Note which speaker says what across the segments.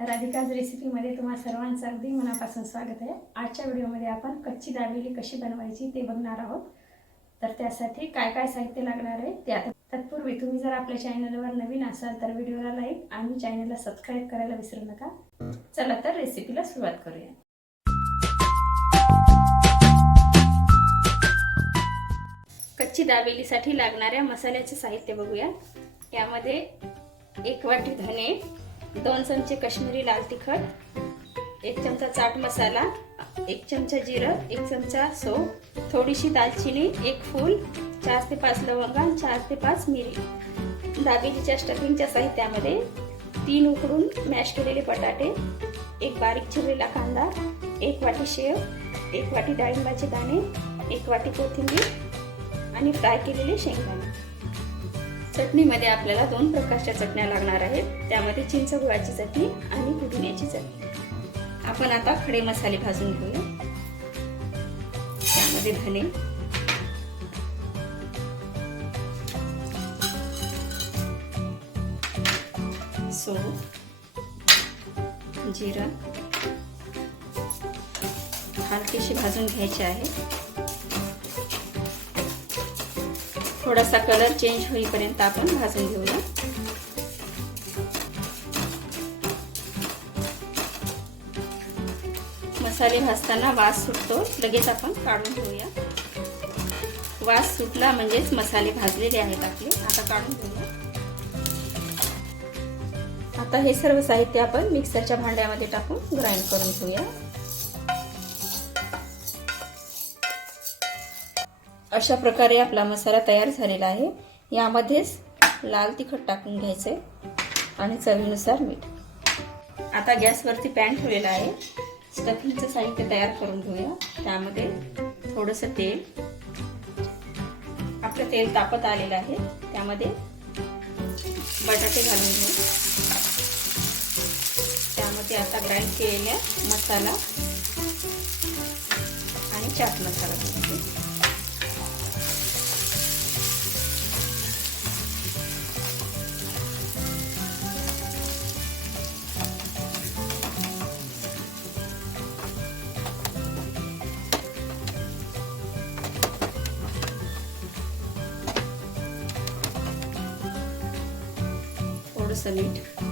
Speaker 1: राधिकाज रेसिपीमध्ये तुम्हा सर्वांचं अगदी मनापासून स्वागत आहे. आजच्या व्हिडिओमध्ये आपण कच्ची दाबेली कशी बनवायची ते बघणार आहोत. तर त्यासाठी काय काय साहित्य लागणार आहे ते आता तत्पूर्वी तुम्ही जर आपल्या चॅनलवर नवीन असाल तर व्हिडिओला लाईक आणि चॅनलला सबस्क्राईब करायला विसरू नका. चला तर रेसिपीला सुरुवात करूया. कच्ची दाबेलीसाठी लागणाऱ्या मसाल्याचे साहित्य बघूया. यामध्ये एक वाटी धने दोन चमचे कश्मीरी लाल तिखट एक चमचा चाट मसाला एक चमचा जिरं एक चमचा सो थोडीशी दालचिनी एक फूल चार ते पाच लवंगा आणि चार ते पाच मिरी. दाबेलीच्या स्टफिंगच्या साहित्यामध्ये तीन उकडून मॅश केलेले बटाटे एक बारीक चिरलेला कांदा एक वाटी शेव एक वाटी डाळिंबाचे दाणे एक वाटी कोथिंबीर आणि फ्राय केलेले शेंगदाणे. चटणीमध्ये आपल्याला दोन प्रकारच्या चटण्या लागणार आहेत. त्यामध्ये चिंच गुळाची चटणी आणि पुदिन्याची चटणी. आपण आता खडे मसाले भाजून घेऊया. त्यामध्ये धने. सो जिरा. हलकीशी भाजून घ्यायचे आहे. थोडासा कलर चेंज होईपर्यंत आपण भाजून घेऊया. मसाले भाजताना वास सुटतो लगेच आपण काढून घेऊया. वास सुटला म्हणजेच मसाले भाजलेले आहेत आपले आता काढून घेऊया. आता हे सर्व साहित्य आपण मिक्सरच्या भांड्यामध्ये टाकून ग्राइंड करून घेऊया. अशा प्रकारे आपला मसाला तयार झालेला आहे. यामध्येच लाल तिखट टाकून घ्यायचे आणि चवीनुसार मीठ. आता गॅसवरती पॅन ठेवलेला आहे. स्टफिंगचं साहित्य तयार करून घेऊया. त्यामध्ये थोडंसं तेल. आपलं तेल तापत आलेलं आहे. त्यामध्ये बटाटे घालून घेऊ. त्यामध्ये आता ग्राइंड केलेल्या मसाला आणि चाट मसाला घालून थोडंसं मीठ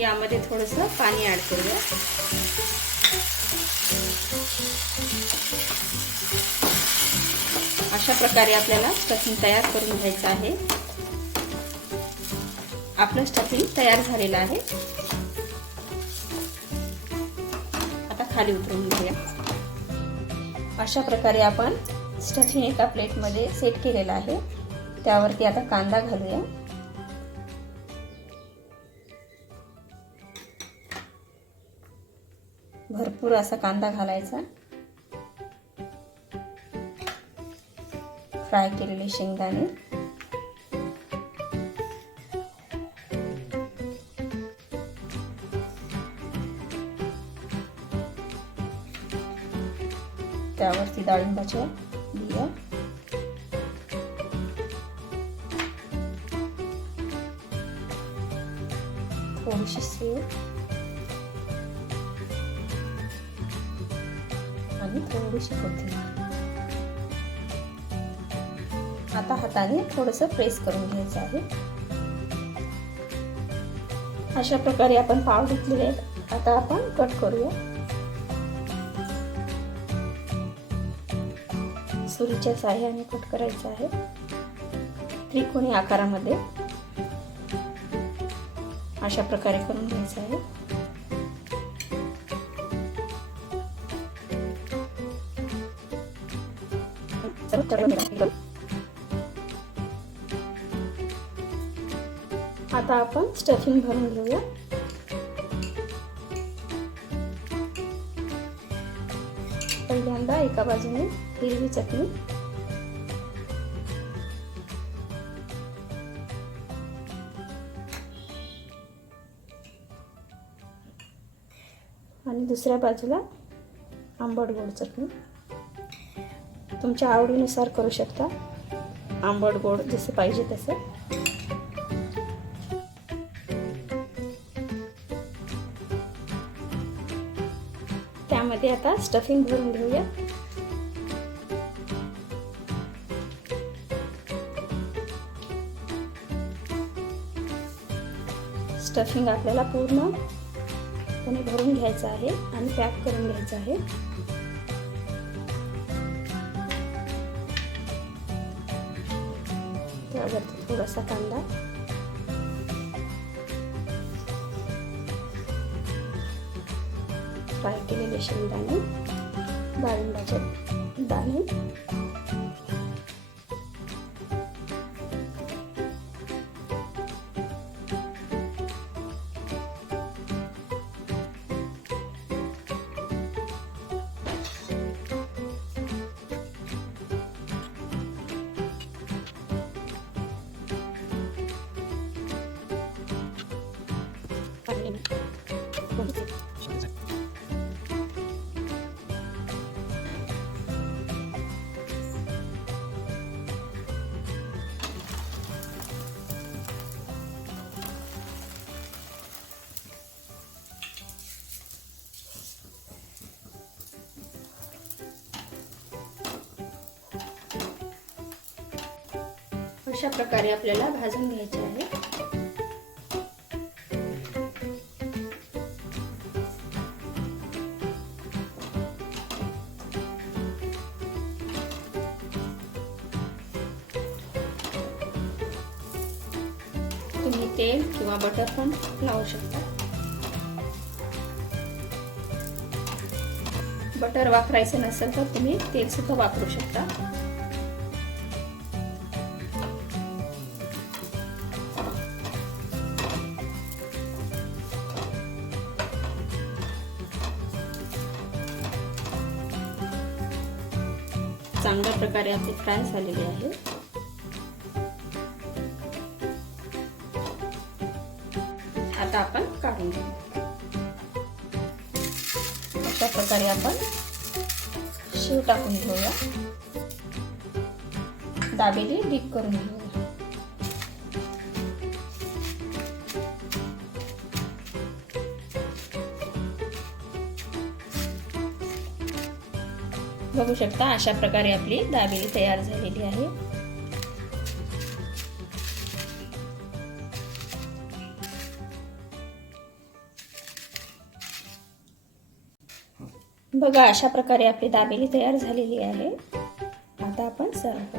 Speaker 1: यामध्ये थोडंसं पाणी ऍड करूया. अशा प्रकारे आपल्याला स्टफिंग तयार करून घ्यायचं आहे. आपलं स्टफिंग तयार झालेलं आहे. आता खाली उतरून घेऊया. अशा प्रकारे आपण स्टफिंग एका प्लेटमध्ये सेट केलेला आहे. त्यावरती आता कांदा घालूया. भरपूर असा कांदा घालायचा. फ्राय केलेले शेंगदाणे. त्यावरती डाळिंबाच्या बिया थोडीशी सेव आणि थोडीशी कोथिंबीर. आता हाताने थोडस प्रेस करून घ्यायचं आहे. अशा प्रकारे आपण पाव घेतलेले आहेत. आता आपण कट करूया. सुरीच्या साह्याने कट करायचं आहे. त्रिकोणी आकारामध्ये अशा प्रकारे करून घ्यायचं आहे. आता आपण स्टफिंग भरून घेऊया. पहिल्यांदा एका बाजूने हिरवी चटणी. आणि दुसऱ्या बाजूला आंबट गोड चटणी. तुमच्या आवडीनुसार करू शकता आंबट गोड जसं पाहिजे तसं. त्यामध्ये आता स्टफिंग भरून घेऊया. स्टफिंग आपल्याला पूर्णपणे भरून घ्यायचं आहे आणि पॅक करून घ्यायचं आहे. त्यावरती थोडासा कांदा. फ्राय केलेले शेंगदाणे डाळिंबाचे दाणे अशा प्रकारे आपल्याला भाजून घ्यायचे आहे. तुम्ही तेल किंवा बटर पण लावू शकता. बटर वापरायचं नसेल तर तुम्ही तेल सुद्धा वापरू शकता. चांगल्या प्रकारे आपले फ्राय झालेले आहे. आता आपण काढून घेऊ. अशा प्रकारे आपण शिव टाकून घेऊया. दाबेली डीप करून घेऊ. बघू शकता अशा प्रकारे आपली दाबेली तयार झालेली आहे. बघा अशा प्रकारे आपली दाबेली तयार झालेली आहे. आता आपण सर्व